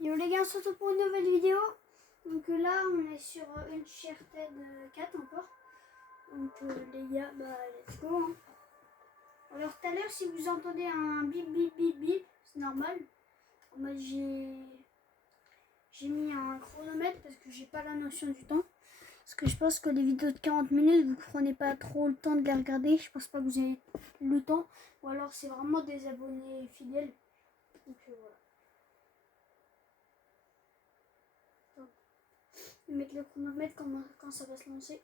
Yo les gars, on se retrouve pour une nouvelle vidéo. Donc là, on est sur Uncharted 4 encore. Donc les gars, bah let's go. Hein. Alors tout à l'heure, si vous entendez un bip bip bip bip, c'est normal. Moi j'ai mis un chronomètre parce que j'ai pas la notion du temps. Parce que je pense que les vidéos de 40 minutes, vous prenez pas trop le temps de les regarder. Je pense pas que vous avez le temps. Ou alors c'est vraiment des abonnés fidèles. Donc voilà. Je vais mettre le chronomètre quand ça va se lancer.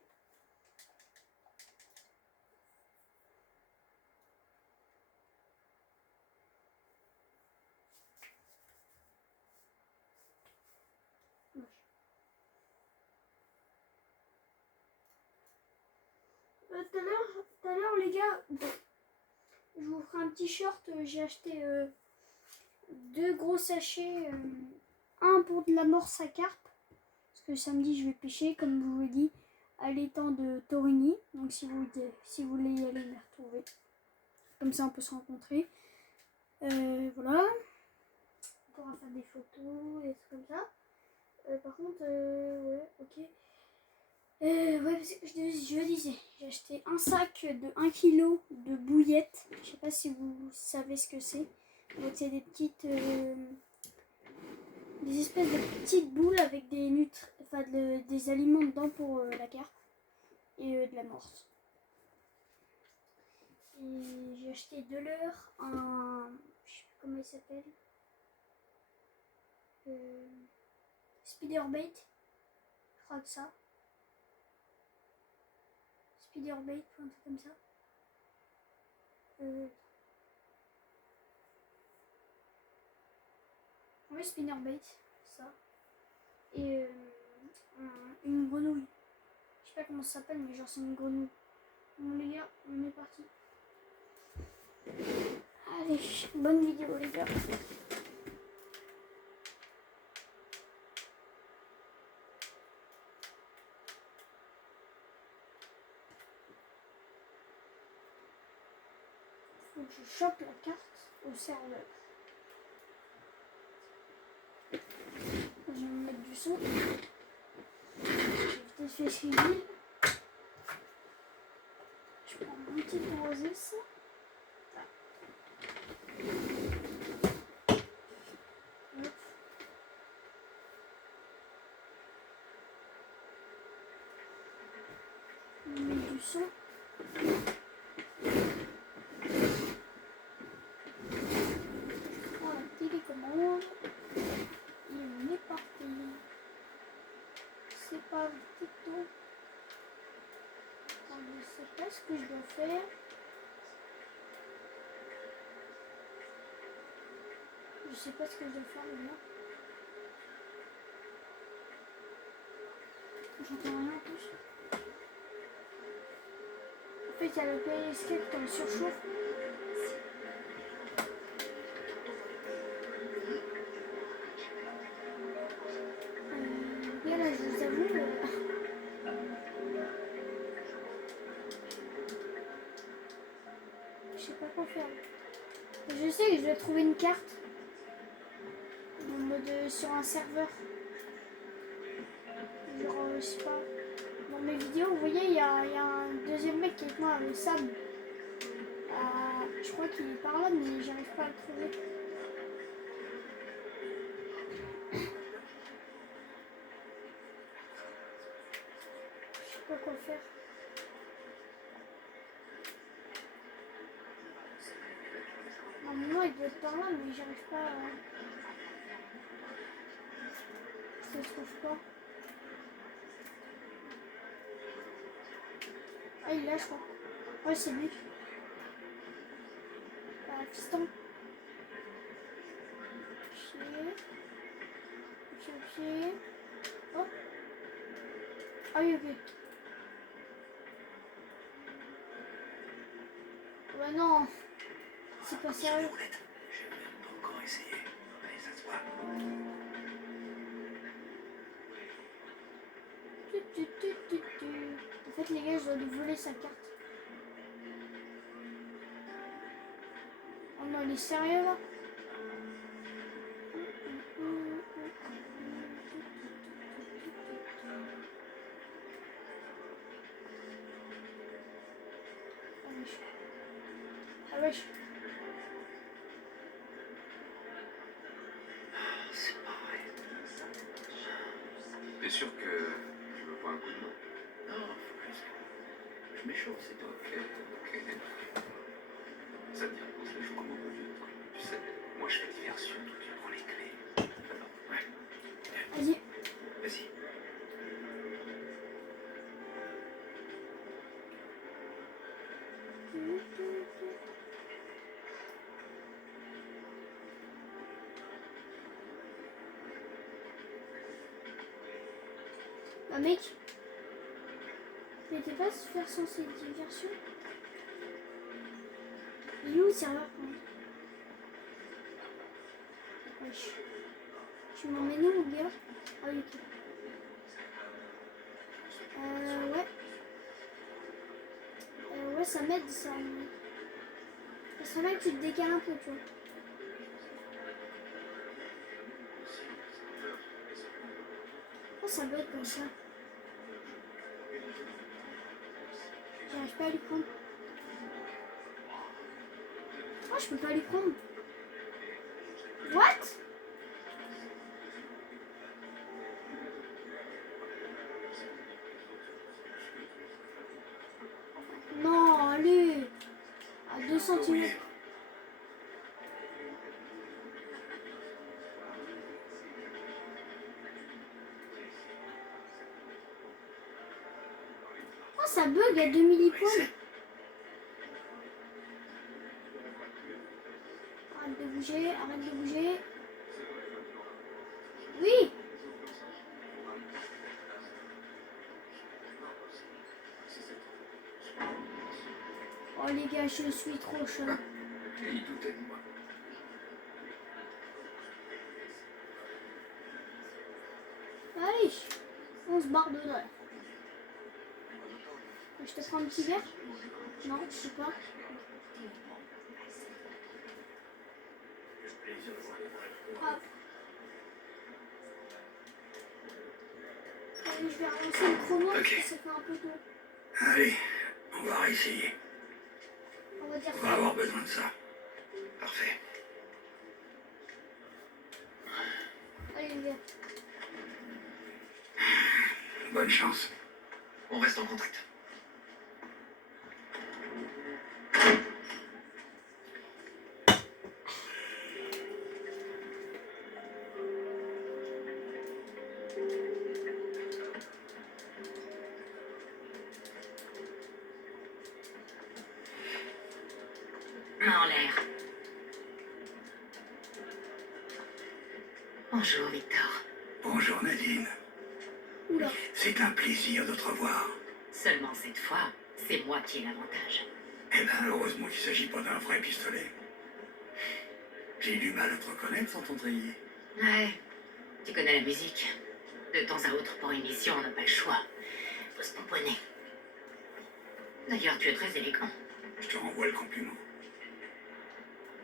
Tout à l'heure les gars, je vous ferai un petit short. J'ai acheté 2 gros sachets. Un pour de l'amorce à carpe. Parce que samedi je vais pêcher, comme je vous l'ai dit, à l'étang de Torigny. Donc si vous voulez y aller, me retrouver. Comme ça on peut se rencontrer. Voilà. On pourra faire des photos et tout comme ça. Par contre, ouais, ok. Ouais, parce que je disais, j'ai acheté un sac de 1 kg de bouillettes. Je sais pas si vous savez ce que c'est. Donc c'est des petites, des espèces de petites boules avec des aliments dedans pour la carpe et de la morse. Et j'ai acheté de l'heure un, je sais plus comment il s'appelle, Spiderbait, je crois que ça. Spiderbait ou un truc comme ça. Oui, spinnerbait, ça. Et une grenouille. Je sais pas comment ça s'appelle, mais genre c'est une grenouille. Bon les gars, on est parti. Allez, bonne vidéo les gars. Faut que je chope la carte au serveur. Je vais me mettre du son. Je vais peut-être faire suivi. Je prends mon petit Oasis. On met du son. Je prends la télécommande. Et on est parti. C'est pas tout. Je sais pas ce que je dois faire. Je sais pas ce que je dois faire maintenant. J'entends rien en plus. En fait, il y a le PS4 qui me surchauffe. Là, je vous avoue. Je sais pas quoi faire. Je sais que je dois trouver une carte. En mode sur un serveur. Genre, je sais pas. Dans mes vidéos, vous voyez, il y a un deuxième mec qui est avec moi, avec Sam. Je crois qu'il est par là, mais j'arrive pas à le trouver. Je sais pas quoi faire. Normalement, il doit être par là, mais j'arrive pas à... Je le trouve pas. Ah, il est là, je crois. Ouais, c'est lui. Fiston. Chier. Oh. Ah oui, ok. Ouais, non. C'est pas sérieux. J'ai pas encore essayé. Mais ça se voit. En fait, les gars, je dois lui voler sa carte. Oh non, il est sérieux là? wesh. C'est pareil. T'es sûr que tu veux pas un coup de main? Non, faut juste que je m'échauffe, c'est tout. Ok, ok. Ça te dit qu'on se la joue comme on veut vite. Tu sais, moi je fais diversion, toi tu prends les clés. Alors, ouais, Vas-y. Vas-y. Bah mec, mais t'es pas faire censé diversion. Il est où le serveur quand même? Wesh. Tu m'emmènes où, gars? Ah oui, ok. Ouais. Ouais, ça m'aide ça. Ça serait bien que tu te décales un peu, tu vois. Oh, ça bug comme ça. J'arrive pas à lui prendre. Oh, je peux pas lui prendre. What? Non, allez. À 2 centimètres. Oh, ça bug à 2 millipoints. Arrête de bouger, arrête de bouger. Oui. Oh les gars, je suis trop chaud. et il doutait de moi. Allez, on se barre de là. Je te prends un petit verre? Non, je sais pas. Hop. Allez, je vais relancer le chrono parce que ça fait un peu tôt. Allez, on va réessayer. On va dire On va avoir besoin de ça. Parfait. allez les gars. Bonne chance. On reste en contact. Main en l'air. Bonjour, Victor. Bonjour Nadine. Oula. C'est un plaisir de te revoir. Seulement cette fois, c'est moi qui ai l'avantage. Eh ben, heureusement qu'il ne s'agit pas d'un vrai pistolet. J'ai eu du mal à te reconnaître sans ton treillis. Ouais, tu connais la musique. De temps à autre, pour une mission, on n'a pas le choix. Faut se pomponner. D'ailleurs, tu es très élégant. Je te renvoie le compliment.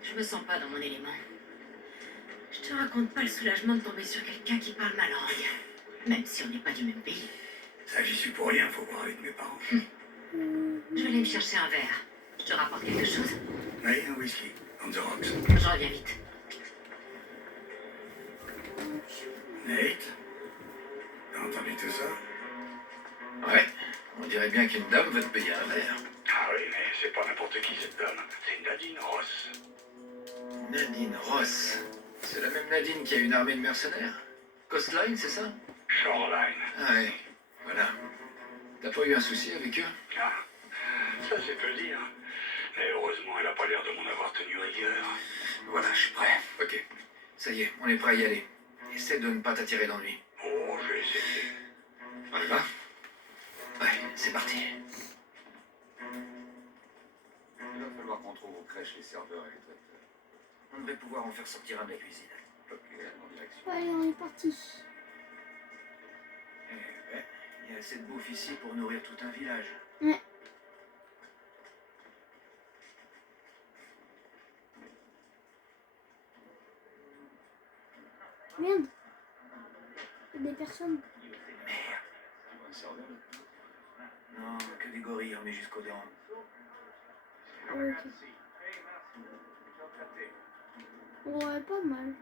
Je me sens pas dans mon élément. Je te raconte pas le soulagement de tomber sur quelqu'un qui parle ma langue. Même si on n'est pas du même pays. Ça, j'y suis pour rien, faut voir avec mes parents. Je vais aller me chercher un verre. Je te rapporte quelque chose? Oui, un whisky. On the rocks. Je reviens vite. Nate, t'as entendu tout ça? Ouais, on dirait bien qu'une dame veut te payer un verre. Ah oui, mais c'est pas n'importe qui cette dame. C'est Nadine Ross. Nadine Ross. C'est la même Nadine qui a une armée de mercenaires? Coastline, c'est ça? Shoreline. Ah ouais, voilà. T'as pas eu un souci avec eux? Ah, ça c'est peu dire. Mais heureusement, elle a pas l'air de m'en avoir tenu rigueur. Voilà, je suis prêt. Ok, ça y est, on est prêt à y aller. Essaie de ne pas t'attirer d'ennui. Oh, je vais essayer. On y va? Ouais, c'est parti. Il va falloir qu'on trouve aux crèches les serveurs et les traiteurs. On devrait pouvoir en faire sortir un de la cuisine. Ok, en direction. Allez, on est parti. Eh ouais, il y a assez de bouffe ici pour nourrir tout un village. Ouais. Merde. Il y a des personnes. Merde. Tu vois un serveur là? Non, que des gorilles, on est jusqu'aux dents. Ah ouais, ok. Ouais, pas mal.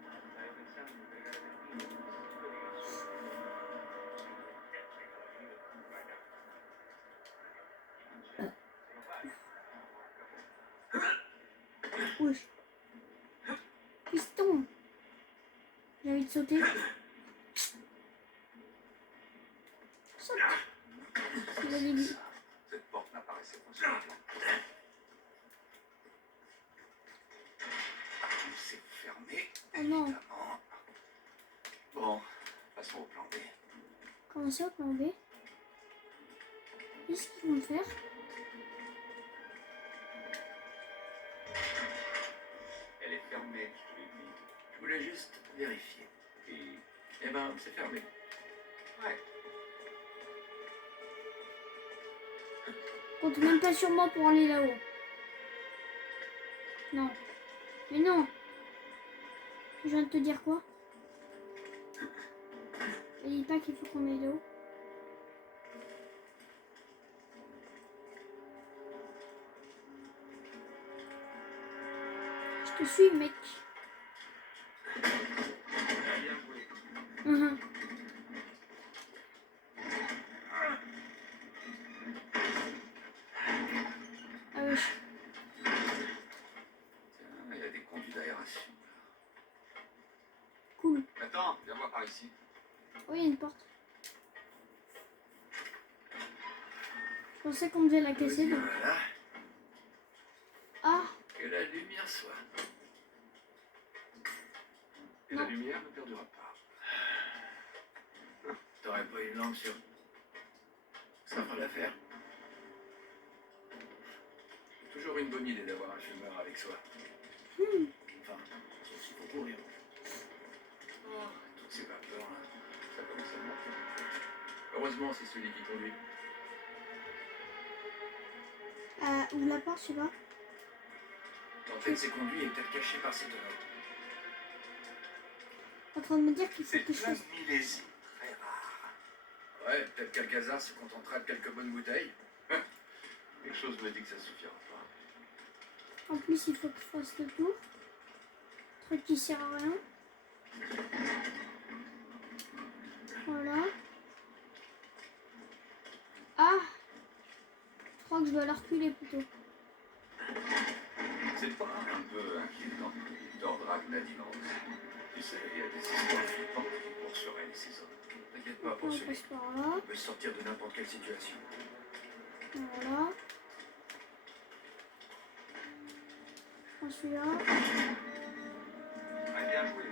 Wesh. Piston. J'ai envie de sauter. Saute. Il avait dit. Cette porte n'apparaissait pas sur le plan. C'est fermé. Oh non. Évidemment. Bon, passons au plan B. Comment ça, plan B? Qu'est-ce qu'ils vont faire? Elle est fermée, je te l'ai dit. Je voulais juste vérifier. Et Eh ben, c'est fermé. ouais. Compte même pas sur moi pour aller là-haut. Non. Mais non. Je viens de te dire quoi? Elle dit pas qu'il faut qu'on aille là-haut. Je te suis, mec. Bien joué. Mhm. Ah oui. Tiens, il y a des conduits d'aération. Cool. Attends, viens voir par ici. Oui, il y a une porte. Je pensais qu'on devait la casser. Donc... Voilà. Ah, Que la lumière soit. Et Non. la lumière ne perdura pas. T'aurais pas une lampe sur. Ça fera l'affaire. Toujours une bonne idée d'avoir un fumeur avec soi. Enfin, sauf s'il faut courir. Oh, toutes ces vapeurs là, ça commence à me manquer. Heureusement, c'est celui qui conduit. ouvre la porte, je sais pas. L'entrée de ces conduits est peut-être cachée par ces tonneaux. En train de me dire qu'il faut C'est que je plein fasse. de millésimes, très rare. Ouais, peut-être qu'Alcazar se contentera de quelques bonnes bouteilles. Quelque chose me dit que ça suffira pas. En plus, il faut que je fasse le tour. Truc qui sert à rien. Voilà. Ah! Je crois que je dois la reculer plutôt. C'est pas un peu inquiétant d'ordre Nadimans. Tu sais, il y a des histoires flippantes qui courent sur elle et ses hommes. T'inquiète pas On pour celui. passe par là. On peut sortir de n'importe quelle situation. Voilà. Je prends celui-là. Très bien joué.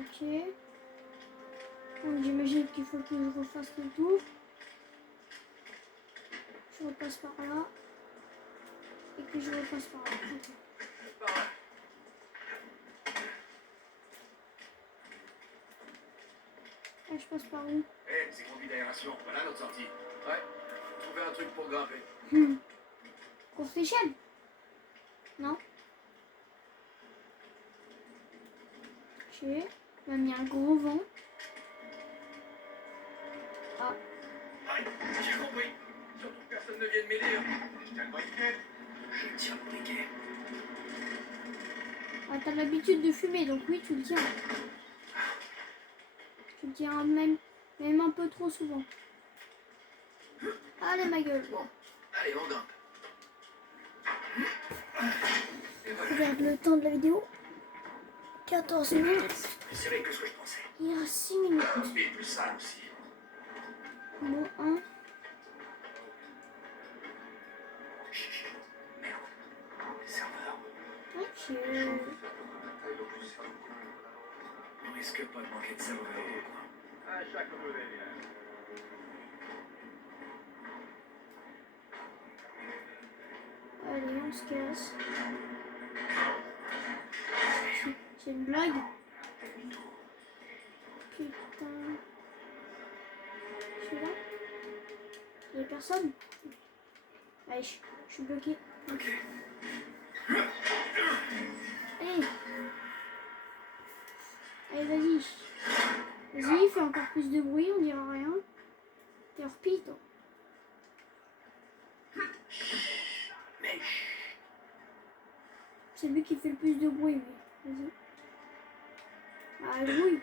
Ok. Donc j'imagine qu'il faut que je refasse le tour. Je repasse par là. Et que je repasse par là. Ok. Par là. Et je passe par où? Eh, c'est conduit d'aération. Voilà notre sortie. Ouais, trouver un truc pour grimper. Courte échelle? Non? Ok. Il m'a mis un gros vent. Ah. Ouais, j'ai compris. Surtout que personne ne vienne m'aider. Je tiens le briquet. Je tiens le briquet. Ah, t'as l'habitude de fumer, donc oui, tu le tiens. Tu le tiens même un peu trop souvent. Allez, ma gueule. Bon, allez, on grimpe. Regarde le temps de la vidéo. 14 minutes. Plus serré que ce que je pensais. Il reste 6 minutes. Et plus sale aussi. Bon, 1. Chut, merde. Les serveurs. Ok. On risque pas de manquer de serveur. À chaque mauvais bien. Allez, on se casse. C'est une blague. Putain. Je suis là. Il y a personne. Allez, je suis bloqué. Ok. Allez. Allez, vas-y. Vas-y, fais encore plus de bruit, on dira rien. T'es repis, toi. Mais c'est lui qui fait le plus de bruit. Mais... vas-y. Ah, oui.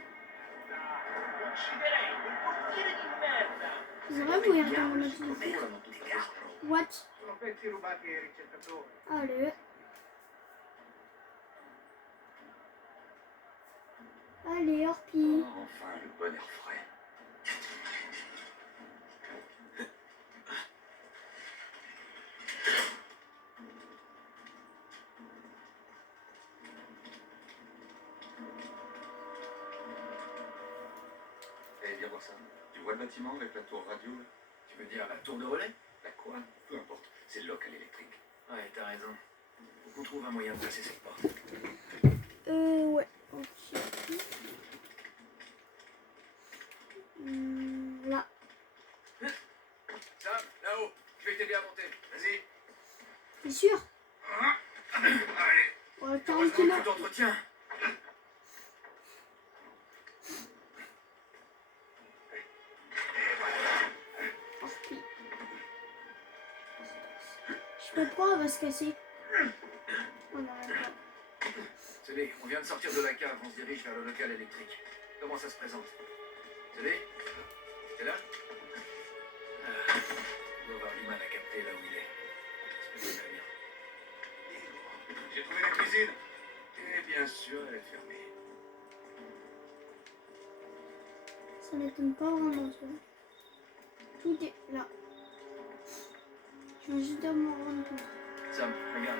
C'est vrai, vous regardez mon activité. What? Sono pezzi rubati ai ricercatori. Allez. Allez, Orpi. Oh, enfin, le bon air frais. Eh, viens voir ça. Tu vois le bâtiment avec la tour radio là? Tu veux dire la tour de relais? La quoi? Peu importe. C'est le local électrique. Ouais, t'as raison. Faut qu'on trouve un moyen de passer cette porte. Ouais. Ok. Là. Sam, là-haut, je vais t'aider à monter. Vas-y. T'es sûr? Allez. Ouais, 40 Heureusement que kilos. tu t'entretiens. Orpi. Je sais pas pourquoi elle va se casser. Oh non, d'accord. Cédé, on vient de sortir de la cave, on se dirige vers le local électrique. Comment ça se présente? Cédé? T'es là? Ah, on doit avoir du mal à capter là où il est. J'espère qu'il va bien. J'ai trouvé la cuisine. Et bien sûr, elle est fermée. Ça m'étonne pas vraiment, ça. Tout est là. Je viens juste de me rendre compte. Sam, regarde.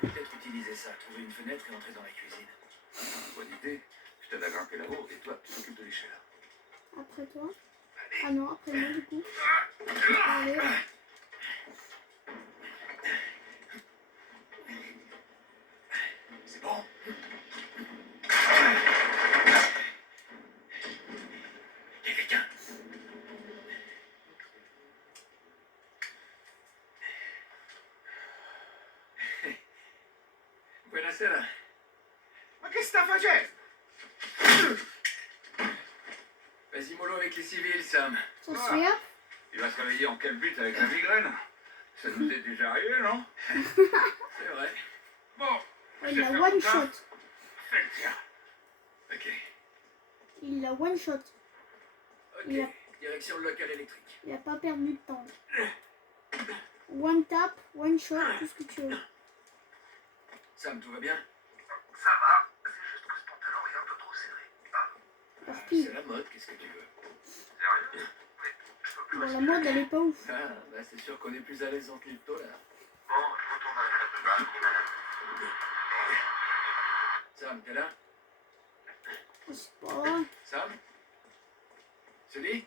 Peut-être utiliser ça, trouver une fenêtre et entrer dans la cuisine. Bonne idée. Je t'aide à grimper là-haut et toi, tu t'occupes de l'échelle. Après toi. Ah non, après moi du coup. Allez. C'est bon. Il y a quelqu'un. Buonasera. Ma che sta facendo? Vas-y mollo avec les civils, Sam. Ça se fait. Il va se réveiller en quel but avec la migraine? Ça nous est déjà arrivé, non? C'est vrai. Bon, Il a one shot. fais le tien. Ok. Il a one shot. Ok. Il a- Direction le local électrique. Il a pas perdu de temps. One tap, one shot, tout ce que tu veux. Sam, tout va bien? Ça va, c'est juste que ce pantalon est un peu trop serré. Orpi. C'est la mode, qu'est-ce que tu veux? Sérieux? Mais je peux plus Bon, la respirer. mode, elle est pas ouf. Ah, bah c'est sûr qu'on est plus à l'aise en crypto là. Bon, je retourne à la salle de bain. Sam, t'es là? Oh, c'est pas vrai. Sam? Sully?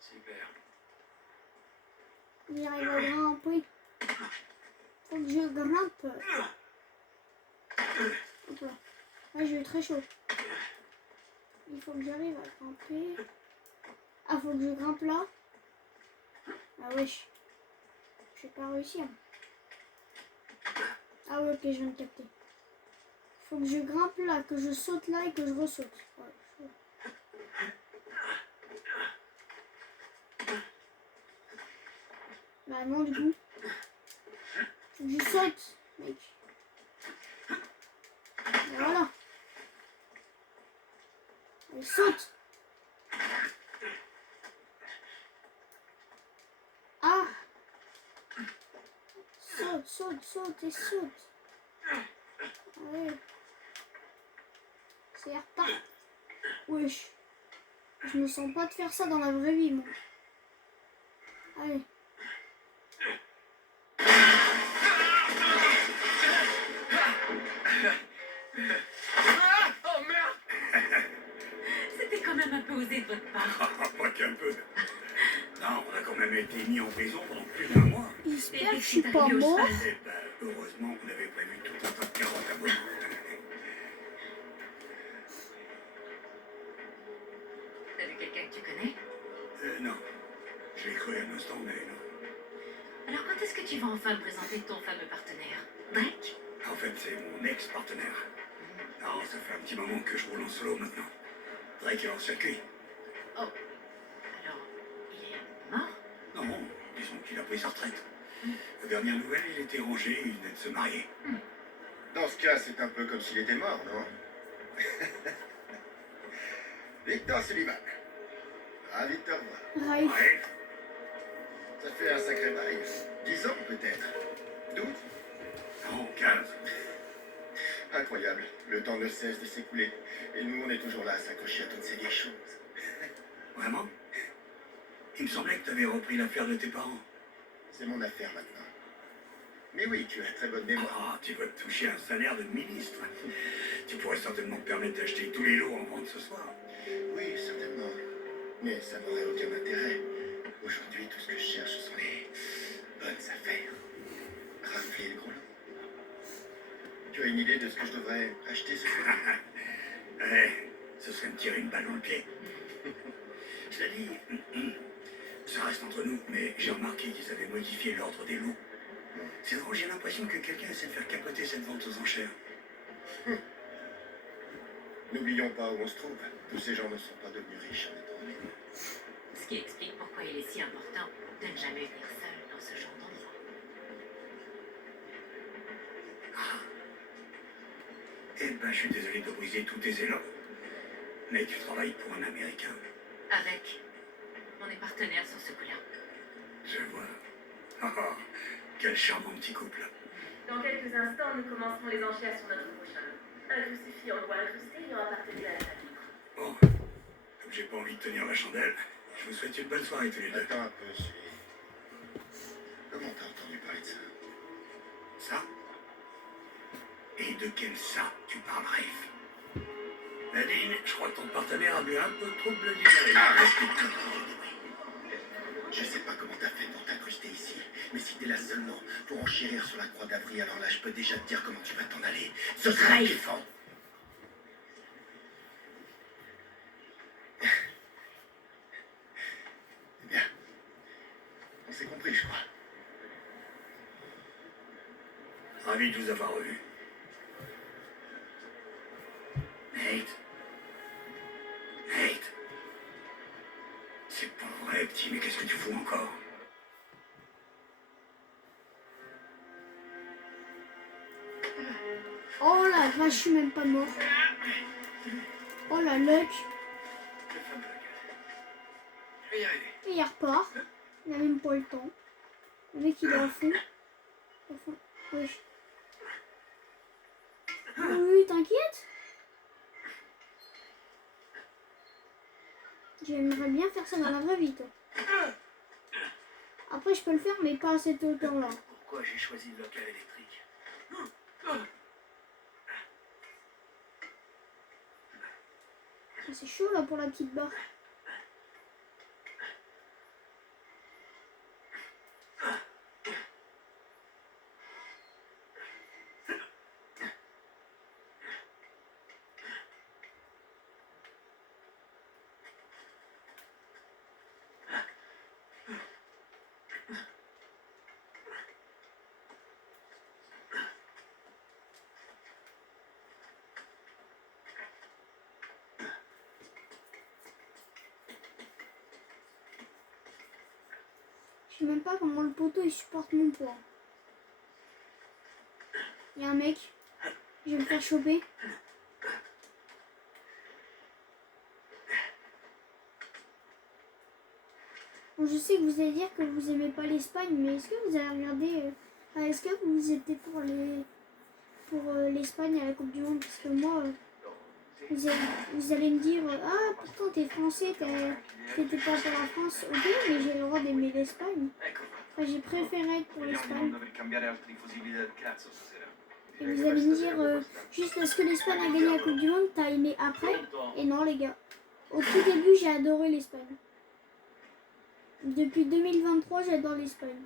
Super. Il arrive à grimper. Faut que je grimpe. Hop là. Là, j'ai eu très chaud. Il faut que j'arrive à grimper. Ah, faut que je grimpe là. Ah wesh. Je vais pas réussir. Ah ouais, ok, je viens de capter. Faut que je grimpe là, que je saute là et que je ressaute. Ouais, chaud. Bah non, du coup. Faut que je saute, mec. Et voilà. Allez, saute. Ah. Saute, saute, saute et saute. Allez. C'est reparti. Wesh. Je me sens pas de faire ça dans la vraie vie, moi. Allez. Oh merde! C'était quand même un peu osé de votre part. Pas qu'un peu. Non, on a quand même été mis en prison pendant plus d'1 mois. J'espère que je suis pas mort. Eh ben, heureusement qu'on avait prévu tout un tas de carottes à bout. T'as vu quelqu'un que tu connais? Non. Je l'ai cru un instant, mais non. Alors quand est-ce que tu vas enfin me présenter ton fameux partenaire? Drake? En fait, c'est mon ex-partenaire. Non, ça fait un petit moment que je roule en solo maintenant. Drake est hors circuit. Oh. Alors, il est mort? Non, disons qu'il a pris sa retraite. La dernière nouvelle, il était rangé, il venait de se marier. Dans ce cas, c'est un peu comme s'il était mort, non? Victor Sullivan. Ravi de te revoir. Raif. Ouais. Ça fait un sacré bail. 10 ans peut-être. 12? Non, 15. Incroyable. Le temps ne cesse de s'écouler. Et nous, on est toujours là à s'accrocher à toutes ces vieilles choses. Vraiment? Il me semblait que tu avais repris l'affaire de tes parents. C'est mon affaire maintenant. Mais oui, tu as très bonne mémoire. Ah, tu vas te toucher un salaire de ministre. Tu pourrais certainement te permettre d'acheter tous les lots en vente ce soir. Oui, certainement. Mais ça n'aurait aucun intérêt. Aujourd'hui, tout ce que je cherche, ce sont les bonnes affaires. Rafler le gros lot. Tu as une idée de ce que je devrais acheter ce soir? Ce serait me tirer une balle dans le pied. Je l'ai dit, ça reste entre nous, mais j'ai remarqué qu'ils avaient modifié l'ordre des lots. C'est drôle, j'ai l'impression que quelqu'un essaie de faire capoter cette vente aux enchères. N'oublions pas où on se trouve. Tous ces gens ne sont pas devenus riches en étant honnêtes. Ce qui explique pourquoi il est si important de ne jamais venir seul dans ce genre d'endroit. Eh ben, je suis désolé de briser tous tes élans. Mais tu travailles pour un Américain. Avec. On est partenaires sur ce coup-là. Je vois. Ah, quel charmant petit couple. Dans quelques instants, nous commencerons les enchères sur notre prochain. Un crucifix en bois incrusté ira partager à la famille. Bon, comme j'ai pas envie de tenir la chandelle, je vous souhaite une bonne soirée tous les deux. Attends un peu, Sully. Comment t'as entendu parler de ça? Ça? Et de quel ça tu parles, Rafe? Nadine, je crois que ton partenaire a bu un peu trop de Bloody Mary. Je sais pas comment t'as fait pour t'incruster ici, mais si t'es là seulement pour enchérir sur la croix d'Avry, alors là, je peux déjà te dire comment tu vas t'en aller. Ce sera kiffant. Eh bien, on s'est compris, je crois. Ravi de vous avoir revu. Nate? Nate? C'est pas vrai, petit, mais qu'est-ce que tu fous encore? Oh la vache, je suis même pas mort. Oh la luck. Je ferme la gueule. Je vais y arriver. Et il repart. Il a même pas le temps. Le mec il est à fond. À fond. Oui. Oui, t'inquiète. J'aimerais bien faire ça dans la vraie vie, toi. Après, je peux le faire, mais pas à cette hauteur-là. Pourquoi j'ai choisi le local électrique? C'est chaud là pour la petite barre. Je sais même pas comment le poteau il supporte mon poids. Il y a un mec. Je vais me faire choper. Bon, je sais que vous allez dire que vous aimez pas l'Espagne, mais est-ce que vous avez regardé est-ce que vous étiez pour l'Espagne à la Coupe du Monde? Parce que moi, vous allez me dire ah pourtant t'es français, t'étais pas pour la France. Ok, mais j'ai le droit d'aimer l'Espagne. Enfin, j'ai préféré être pour l'Espagne. Et vous allez me dire juste parce que l'Espagne a gagné la Coupe du Monde, t'as aimé après? Et non les gars, au tout début j'ai adoré l'Espagne. Depuis 2023 j'adore l'Espagne.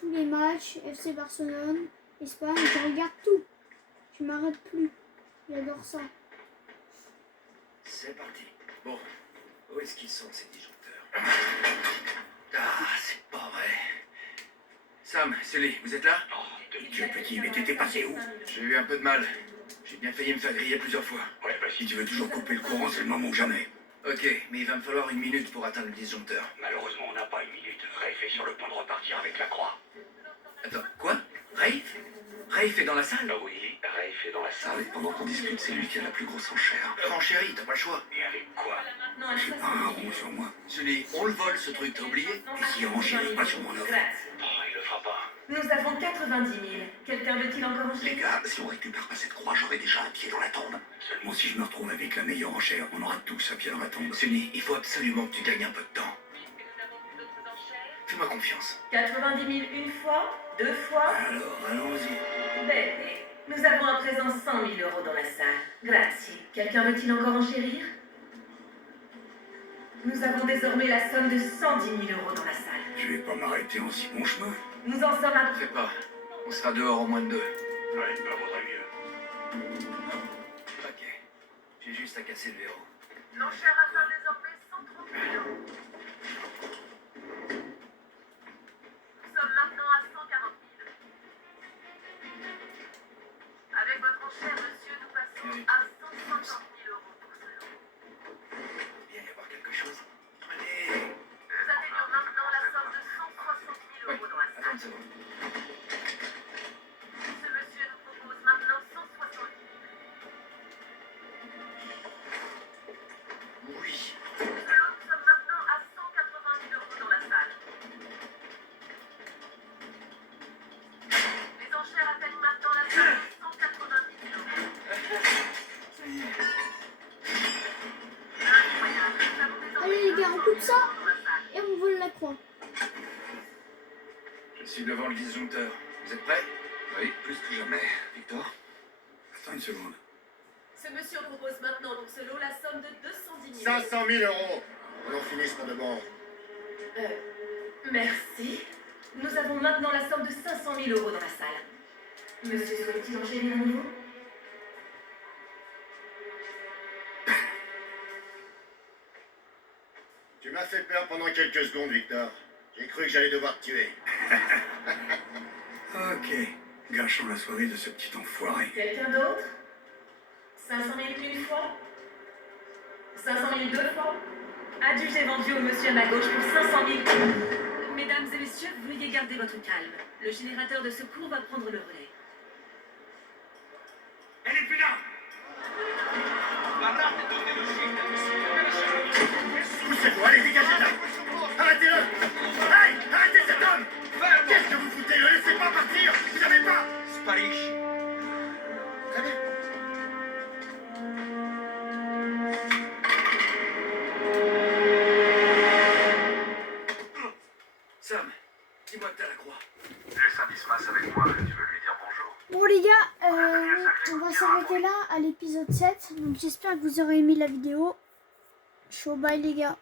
Tous les matchs, FC Barcelone, Espagne, je regarde tout. Je m'arrête plus. J'adore ça. C'est parti. Bon, où est-ce qu'ils sont ces disjoncteurs? Ah, c'est pas vrai. Sam, Sully, vous êtes là? Oh, de Dieu, petit, mais t'étais passé où? J'ai eu un peu de mal. J'ai bien failli me faire griller plusieurs fois. Ouais, bah si tu veux toujours couper le courant, c'est le moment ou jamais. Ok, mais il va me falloir une minute pour atteindre le disjoncteur. Malheureusement, on n'a pas une minute. Rafe est sur le point de repartir avec la croix. Attends, quoi? Rafe? Rafe est dans la salle? Ah oui, Rafe est dans la salle. Pendant qu'on discute, c'est lui qui a la plus grosse enchère. Renchérie, t'as pas le choix. Et avec quoi? Maintenant, à J'ai pas un rond sur moi. Sully, on le vole ce truc, t'as oublié? Et si on renchérit pas sur mon offre? Grazie. Oh, il le fera pas. Nous avons 90 000. Quelqu'un veut-il encore Les enchaîner? gars, si on récupère pas cette croix, j'aurai déjà un pied dans la tombe. Moi, si je me retrouve avec la meilleure enchère, on aura tous un pied dans la tombe. Sully, il faut absolument que tu gagnes un peu de temps. Fais-moi confiance. 90 000 une fois, 2 fois. Alors, allons-y. Bene. Nous avons à présent 100 000 euros dans la salle. Grazie. Quelqu'un veut-il encore enchérir? Nous avons désormais la somme de 110 000 euros dans la salle. Je vais pas m'arrêter en si bon chemin. Nous en sommes à... Fais pas. On sera dehors en moins de 2. Ouais, ça vaudrait mieux. Ok. J'ai juste à casser le verrou. L'enchère atteint désormais 130 000 euros. Nous sommes maintenant à 140 000. Avec votre enchère, monsieur, nous passons à 160 000 euros pour ce lot. Il va y avoir quelque chose. Allez. Nous atteignons maintenant la somme de 160 000 euros dans la Attends une salle. seconde. Ce monsieur nous propose maintenant 170 000. Oui. Ce lot, nous sommes maintenant à 180 000 euros dans la salle. Les enchères atteignent maintenant la somme de 190 000 euros. Ça y est. Incroyable. Nous avons désormais Allez les gars, on coupe ça 200 000 euros dans la salle. et on vole la croix. Je suis devant le disjoncteur. Vous êtes prêts? Oui, plus que jamais. Victor? Attends une seconde. Ce monsieur propose maintenant pour ce lot la somme de 210 000 euros. 500 000 euros. On en finit ce demande. Merci. Nous avons maintenant la somme de 500 000 euros dans la salle. Monsieur souhaite-t-il enchaîner à nouveau? Tu m'as fait peur pendant quelques secondes, Victor. J'ai cru que j'allais devoir te tuer. Ok. Gâchons la soirée de ce petit enfoiré. Quelqu'un d'autre? 500 000 une fois? 500 000 deux fois? Adjugé est vendu au monsieur à ma gauche pour 500 000. Mesdames et messieurs, veuillez garder votre calme. Le générateur de secours va prendre le relais. Elle est plus là! Poussez-vous, allez, dégagez de là! Arrêtez-le! Hey! Arrêtez cet homme! Qu'est-ce que vous foutez? Le laissez pas partir! Vous savez pas! Sparisci. Très bien. Sam, dis-moi que t'as la croix. Laisse Abysmas avec moi, tu veux lui dire bonjour? Bon les gars, on va s'arrêter là à l'épisode 7. Donc j'espère que vous aurez aimé la vidéo. Ciao, bye les gars.